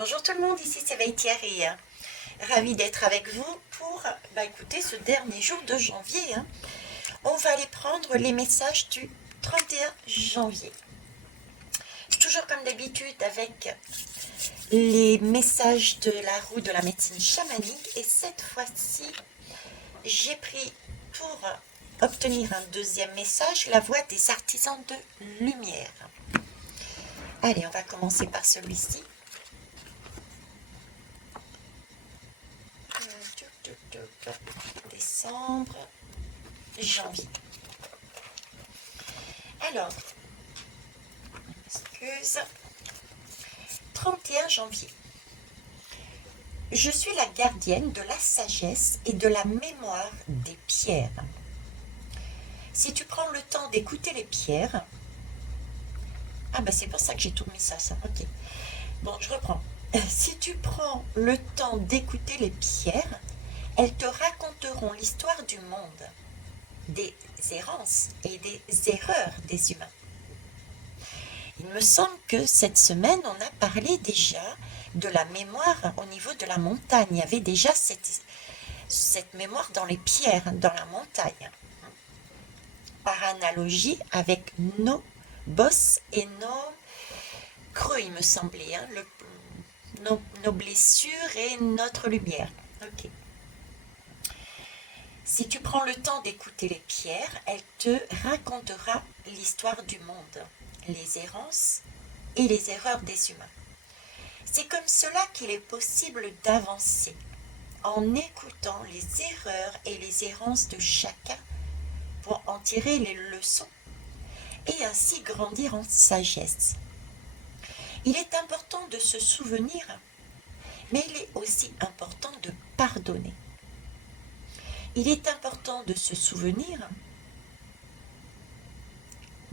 Bonjour tout le monde, ici c'est Vaïtière et ravie d'être avec vous pour écouter ce dernier jour de janvier. On va aller prendre les messages du 31 janvier. Toujours comme d'habitude avec les messages de la roue de la médecine chamanique et cette fois-ci j'ai pris pour obtenir un deuxième message la voix des artisans de lumière. Allez, on va commencer par celui-ci. Décembre, janvier. Alors, excuse, 31 janvier. Je suis la gardienne de la sagesse et de la mémoire des pierres. Si tu prends le temps d'écouter les pierres, c'est pour ça que j'ai tout mis ça, ok. Bon, je reprends. Si tu prends le temps d'écouter les pierres, elles te raconteront l'histoire du monde, des errances et des erreurs des humains. Il me semble que cette semaine, on a parlé déjà de la mémoire au niveau de la montagne. Il y avait déjà cette mémoire dans les pierres, dans la montagne. Par analogie avec nos bosses et nos creux, il me semblait, nos blessures et notre lumière. Ok. Si tu prends le temps d'écouter les pierres, elle te racontera l'histoire du monde, les errances et les erreurs des humains. C'est comme cela qu'il est possible d'avancer, en écoutant les erreurs et les errances de chacun pour en tirer les leçons et ainsi grandir en sagesse. Il est important de se souvenir, mais il est aussi important de pardonner. Il est important de se souvenir,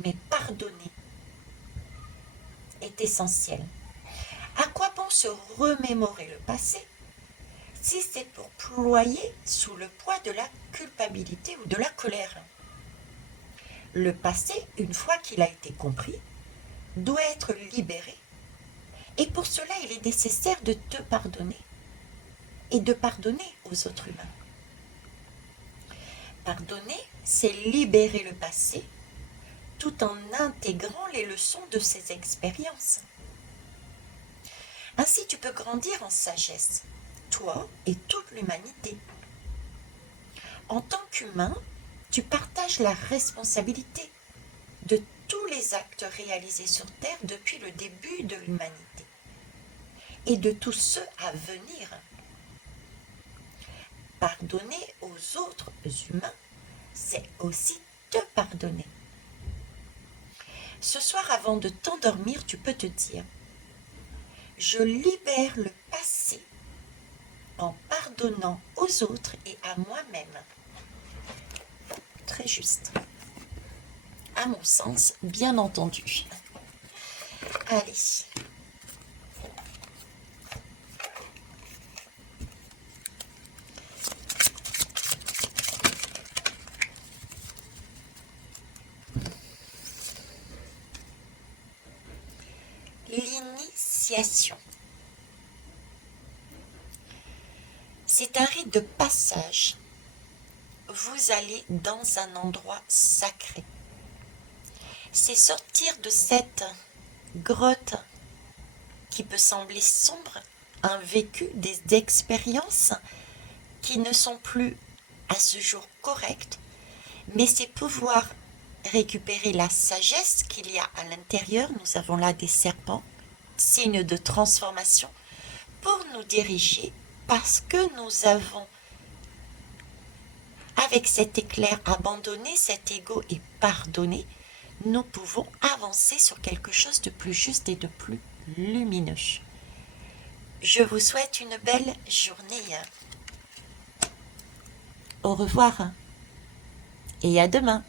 mais pardonner est essentiel. À quoi bon se remémorer le passé si c'est pour ployer sous le poids de la culpabilité ou de la colère? Le passé, une fois qu'il a été compris, doit être libéré. Et pour cela, il est nécessaire de te pardonner et de pardonner aux autres humains. Pardonner, c'est libérer le passé tout en intégrant les leçons de ces expériences. Ainsi, tu peux grandir en sagesse, toi et toute l'humanité. En tant qu'humain, tu partages la responsabilité de tous les actes réalisés sur Terre depuis le début de l'humanité et de tous ceux à venir. Pardonner aux autres humains, c'est aussi te pardonner. Ce soir, avant de t'endormir, tu peux te dire « Je libère le passé en pardonnant aux autres et à moi-même. » Très juste. À mon sens, bien entendu. Allez. L'initiation. C'est un rite de passage. Vous allez dans un endroit sacré. C'est sortir de cette grotte qui peut sembler sombre, un vécu, des expériences qui ne sont plus à ce jour correctes, mais c'est pouvoir récupérer la sagesse qu'il y a à l'intérieur. Nous avons là des serpents, signes de transformation, pour nous diriger parce que nous avons, avec cet éclair, abandonné cet ego et pardonné, nous pouvons avancer sur quelque chose de plus juste et de plus lumineux. Je vous souhaite une belle journée. Au revoir et à demain.